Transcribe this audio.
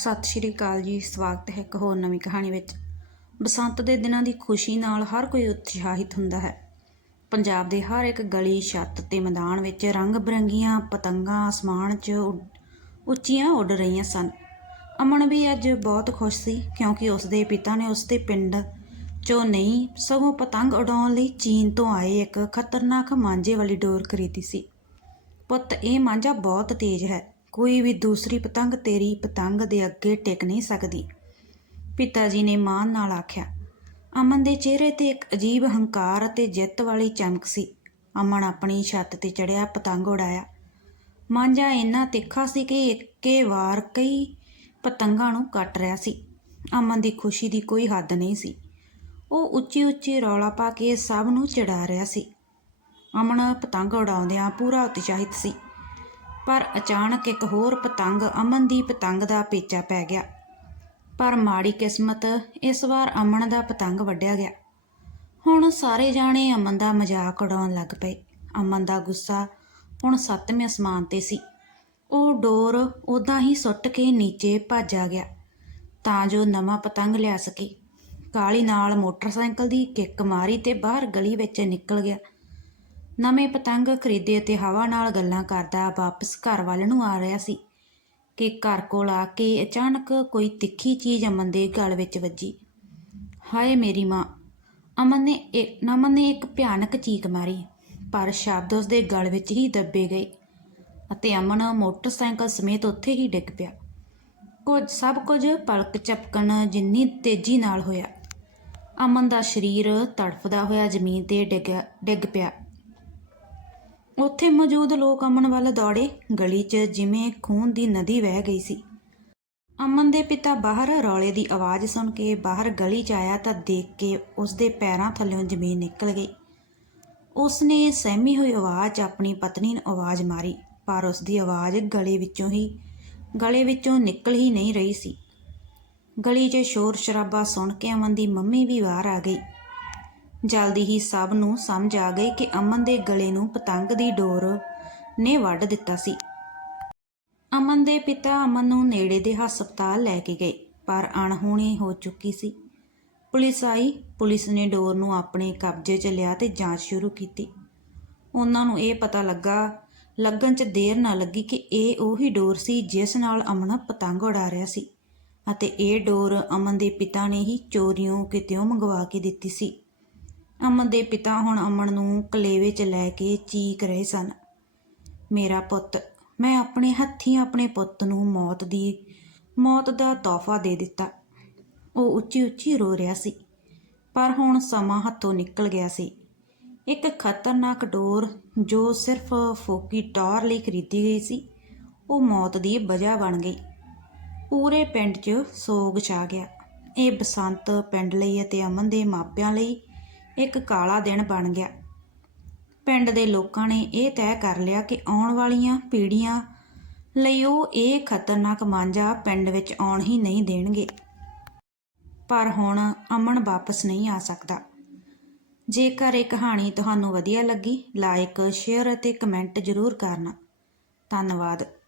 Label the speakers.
Speaker 1: ਸਤਿ ਸ਼੍ਰੀ ਅਕਾਲ ਜੀ, ਸਵਾਗਤ ਹੈ ਇੱਕ ਹੋਰ ਨਵੀਂ ਕਹਾਣੀ ਵਿੱਚ। ਬਸੰਤ ਦੇ ਦਿਨਾਂ ਦੀ ਖੁਸ਼ੀ ਨਾਲ ਹਰ ਕੋਈ ਉਤਸ਼ਾਹਿਤ ਹੁੰਦਾ ਹੈ। ਪੰਜਾਬ ਦੇ ਹਰ ਇੱਕ ਗਲੀ, ਛੱਤ ਤੇ ਮੈਦਾਨ ਵਿੱਚ ਰੰਗ ਬਰੰਗੀਆਂ ਪਤੰਗਾਂ ਅਸਮਾਨ 'ਚ ਉੱਡ- ਉੱਚੀਆਂ ਉੱਡ ਰਹੀਆਂ ਸਨ। ਅਮਨ ਵੀ ਅੱਜ ਬਹੁਤ ਖੁਸ਼ ਸੀ ਕਿਉਂਕਿ ਉਸ ਦੇ ਪਿਤਾ ਨੇ ਉਸ ਦੇ ਪਿੰਡ 'ਚੋਂ ਨਹੀਂ, ਸਗੋਂ ਪਤੰਗ ਉਡਾਉਣ ਲਈ ਚੀਨ ਤੋਂ ਆਏ ਇੱਕ ਖਤਰਨਾਕ ਮਾਂਝੇ ਵਾਲੀ ਡੋਰ ਖਰੀਦੀ ਸੀ। ਪੁੱਤ, ਇਹ ਮਾਂਝਾ ਬਹੁਤ ਤੇਜ਼ ਹੈ। ਕੋਈ ਵੀ ਦੂਸਰੀ ਪਤੰਗ ਤੇਰੀ ਪਤੰਗ ਦੇ ਅੱਗੇ ਟਿਕ ਨਹੀਂ ਸਕਦੀ। ਪਿਤਾ ਜੀ ਨੇ ਮਾਣ ਨਾਲ ਆਖਿਆ, ਅਮਨ ਦੇ ਚਿਹਰੇ ਤੇ ਇੱਕ ਅਜੀਬ ਹੰਕਾਰ ਅਤੇ ਜਿੱਤ ਵਾਲੀ ਚਮਕ ਸੀ। ਅਮਨ ਆਪਣੀ ਛੱਤ ਤੇ ਚੜਿਆ ਪਤੰਗ ਉਡਾਇਆ। ਮਾਂਝਾ ਇੰਨਾ ਤਿੱਖਾ ਸੀ ਕਿ ਇੱਕੇ ਵਾਰ ਕਈ ਪਤੰਗਾਂ ਨੂੰ ਕੱਟ ਰਿਹਾ ਸੀ। ਅਮਨ ਦੀ ਖੁਸ਼ੀ ਦੀ ਕੋਈ ਹੱਦ ਨਹੀਂ ਸੀ। ਉਹ ਉੱਚੀ ਉੱਚੀ ਰੌਲਾ ਪਾ ਕੇ ਸਭ ਨੂੰ ਚੜਾ ਰਿਹਾ ਸੀ। ਅਮਨ ਪਤੰਗ ਉਡਾਉਂਦਿਆਂ ਪੂਰਾ ਉਤਸ਼ਾਹਿਤ ਸੀ। ਪਰ ਅਚਾਨਕ ਇੱਕ ਹੋਰ ਪਤੰਗ ਅਮਨ ਦੀ ਪਤੰਗ ਦਾ ਪੇਚਾ ਪੈ ਗਿਆ। ਪਰ ਮਾੜੀ ਕਿਸਮਤ ਇਸ ਵਾਰ ਅਮਨ ਦਾ ਪਤੰਗ ਵੱਢਿਆ ਗਿਆ। ਹੁਣ ਸਾਰੇ ਜਾਣੇ ਅਮਨ ਦਾ ਮਜ਼ਾਕ ਉਡਾਉਣ ਲੱਗ ਪਏ। ਅਮਨ ਦਾ ਗੁੱਸਾ ਹੁਣ ਸੱਤਵੇਂ ਅਸਮਾਨ ਤੇ ਸੀ। ਉਹ ਡੋਰ ਉਦਾਂ ਹੀ ਸੁੱਟ ਕੇ ਨੀਚੇ ਭੱਜ ਆ ਗਿਆ ਤਾਂ ਜੋ ਨਵਾਂ ਪਤੰਗ ਲਿਆ ਸਕੇ। ਕਾਲੀ ਨਾਲ ਮੋਟਰਸਾਈਕਲ ਦੀ ਕਿੱਕ ਮਾਰੀ ਤੇ ਬਾਹਰ ਗਲੀ ਵਿੱਚ ਨਿਕਲ ਗਿਆ। ਨਵੇਂ ਪਤੰਗ ਖਰੀਦੇ ਅਤੇ ਹਵਾ ਨਾਲ ਗੱਲਾਂ ਕਰਦਾ ਵਾਪਸ ਘਰ ਵੱਲ ਨੂੰ ਆ ਰਿਹਾ ਸੀ ਕਿ ਘਰ ਕੋਲ ਆ ਕੇ ਅਚਾਨਕ ਕੋਈ ਤਿੱਖੀ ਚੀਜ਼ ਅਮਨ ਦੇ ਗਲ ਵਿੱਚ ਵੱਜੀ। ਹਾਏ ਮੇਰੀ ਮਾਂ, ਅਮਨ ਨੇ ਇੱਕ ਨਮਨ ਨੇ ਇੱਕ ਭਿਆਨਕ ਚੀਕ ਮਾਰੀ, ਪਰ ਸ਼ਬਦ ਉਸ ਦੇ ਗਲ ਵਿੱਚ ਹੀ ਦੱਬੇ ਗਏ ਅਤੇ ਅਮਨ ਮੋਟਰਸਾਈਕਲ ਸਮੇਤ ਉੱਥੇ ਹੀ ਡਿੱਗ ਪਿਆ। ਕੁਝ, ਸਭ ਕੁਝ ਪਲਕ ਝਪਕਣ ਜਿੰਨੀ ਤੇਜ਼ੀ ਨਾਲ ਹੋਇਆ। ਅਮਨ ਦਾ ਸਰੀਰ ਤੜਫਦਾ ਹੋਇਆ ਜ਼ਮੀਨ ਤੇ ਡਿੱਗ ਡਿੱਗ ਪਿਆ। ਉੱਥੇ ਮੌਜੂਦ ਲੋਕ ਅਮਨ ਵੱਲ ਦੌੜੇ। ਗਲੀ 'ਚ ਜਿਵੇਂ ਖੂਨ ਦੀ ਨਦੀ ਵਹਿ ਗਈ ਸੀ। ਅਮਨ ਦੇ ਪਿਤਾ ਬਾਹਰ ਰੌਲੇ ਦੀ ਆਵਾਜ਼ ਸੁਣ ਕੇ ਬਾਹਰ ਗਲੀ 'ਚ ਆਇਆ ਤਾਂ ਦੇਖ ਕੇ ਉਸ ਦੇ ਪੈਰਾਂ ਥੱਲੇੋਂ ਜ਼ਮੀਨ ਨਿਕਲ ਗਈ। ਉਸ ਨੇ ਸਹਿਮੀ ਹੋਈ ਆਵਾਜ਼ 'ਚ ਆਪਣੀ ਪਤਨੀ ਨੂੰ ਆਵਾਜ਼ ਮਾਰੀ, ਪਰ ਉਸ ਦੀ ਆਵਾਜ਼ ਗਲੇ ਵਿੱਚੋਂ ਹੀ, ਗਲੇ ਵਿੱਚੋਂ ਨਿਕਲ ਹੀ ਨਹੀਂ ਰਹੀ ਸੀ। ਗਲੀ 'ਚ ਸ਼ੋਰ ਸ਼ਰਾਬਾ ਸੁਣ ਕੇ ਅਮਨ ਦੀ ਮੰਮੀ ਵੀ ਬਾਹਰ ਆ ਗਈ। ਜਲਦੀ ਹੀ ਸਭ ਨੂੰ ਸਮਝ ਆ ਗਈ ਕਿ ਅਮਨ ਦੇ ਗਲੇ ਨੂੰ ਪਤੰਗ ਦੀ ਡੋਰ ਨੇ ਵੱਢ ਦਿੱਤਾ ਸੀ। ਅਮਨ ਦੇ ਪਿਤਾ ਅਮਨ ਨੂੰ ਨੇੜੇ ਦੇ ਹਸਪਤਾਲ ਲੈ ਕੇ ਗਏ, ਪਰ ਅਣਹੋਣੀ ਹੋ ਚੁੱਕੀ ਸੀ। ਪੁਲਿਸ ਆਈ, ਪੁਲਿਸ ਨੇ ਡੋਰ ਨੂੰ ਆਪਣੇ ਕਬਜ਼ੇ 'ਚ ਲਿਆ ਤੇ ਜਾਂਚ ਸ਼ੁਰੂ ਕੀਤੀ। ਉਹਨਾਂ ਨੂੰ ਇਹ ਪਤਾ ਲੱਗਾ, ਲੱਗਣ 'ਚ ਦੇਰ ਨਾ ਲੱਗੀ ਕਿ ਇਹ ਉਹੀ ਡੋਰ ਸੀ ਜਿਸ ਨਾਲ ਅਮਨ ਪਤੰਗ ਉਡਾ ਰਿਹਾ ਸੀ ਅਤੇ ਇਹ ਡੋਰ ਅਮਨ ਦੇ ਪਿਤਾ ਨੇ ਹੀ ਚੋਰੀਓਂ ਕਿਤਿਓਂ ਮੰਗਵਾ ਕੇ ਦਿੱਤੀ ਸੀ। ਅਮਨ ਦੇ ਪਿਤਾ ਹੁਣ ਅਮਨ ਨੂੰ ਕਲੇਵੇ 'ਚ ਲੈ ਕੇ ਚੀਕ ਰਹੇ ਸਨ। ਮੇਰਾ ਪੁੱਤ, ਮੈਂ ਆਪਣੇ ਹੱਥੀਂ ਆਪਣੇ ਪੁੱਤ ਨੂੰ ਮੌਤ ਦੀ, ਮੌਤ ਦਾ ਤੋਹਫਾ ਦੇ ਦਿੱਤਾ। ਉਹ ਉੱਚੀ ਉੱਚੀ ਰੋ ਰਿਹਾ ਸੀ, ਪਰ ਹੁਣ ਸਮਾਂ ਹੱਥੋਂ ਨਿਕਲ ਗਿਆ ਸੀ। ਇੱਕ ਖਤਰਨਾਕ ਡੋਰ ਜੋ ਸਿਰਫ ਫੋਕੀ ਟੌਰ ਲਈ ਖਰੀਦੀ ਗਈ ਸੀ, ਉਹ ਮੌਤ ਦੀ ਵਜ੍ਹਾ ਬਣ ਗਈ। ਪੂਰੇ ਪਿੰਡ 'ਚ ਸੋਗ ਛਾ ਗਿਆ। ਇਹ ਬਸੰਤ ਪਿੰਡ ਲਈ ਅਤੇ ਅਮਨ ਦੇ ਮਾਪਿਆਂ ਲਈ ਇੱਕ ਕਾਲਾ ਦਿਨ ਬਣ ਗਿਆ। ਪਿੰਡ ਦੇ ਲੋਕਾਂ ਨੇ ਇਹ ਤੈਅ ਕਰ ਲਿਆ ਕਿ ਆਉਣ ਵਾਲੀਆਂ ਪੀੜ੍ਹੀਆਂ ਲਈ ਉਹ ਇਹ ਖਤਰਨਾਕ ਮਾਂਜਾ ਪਿੰਡ ਵਿੱਚ ਆਉਣ ਹੀ ਨਹੀਂ ਦੇਣਗੇ। ਪਰ ਹੁਣ ਅਮਨ ਵਾਪਸ ਨਹੀਂ ਆ ਸਕਦਾ। ਜੇਕਰ ਇਹ ਕਹਾਣੀ ਤੁਹਾਨੂੰ ਵਧੀਆ ਲੱਗੀ ਲਾਈਕ ਸ਼ੇਅਰ ਅਤੇ ਕਮੈਂਟ ਜ਼ਰੂਰ ਕਰਨਾ। ਧੰਨਵਾਦ।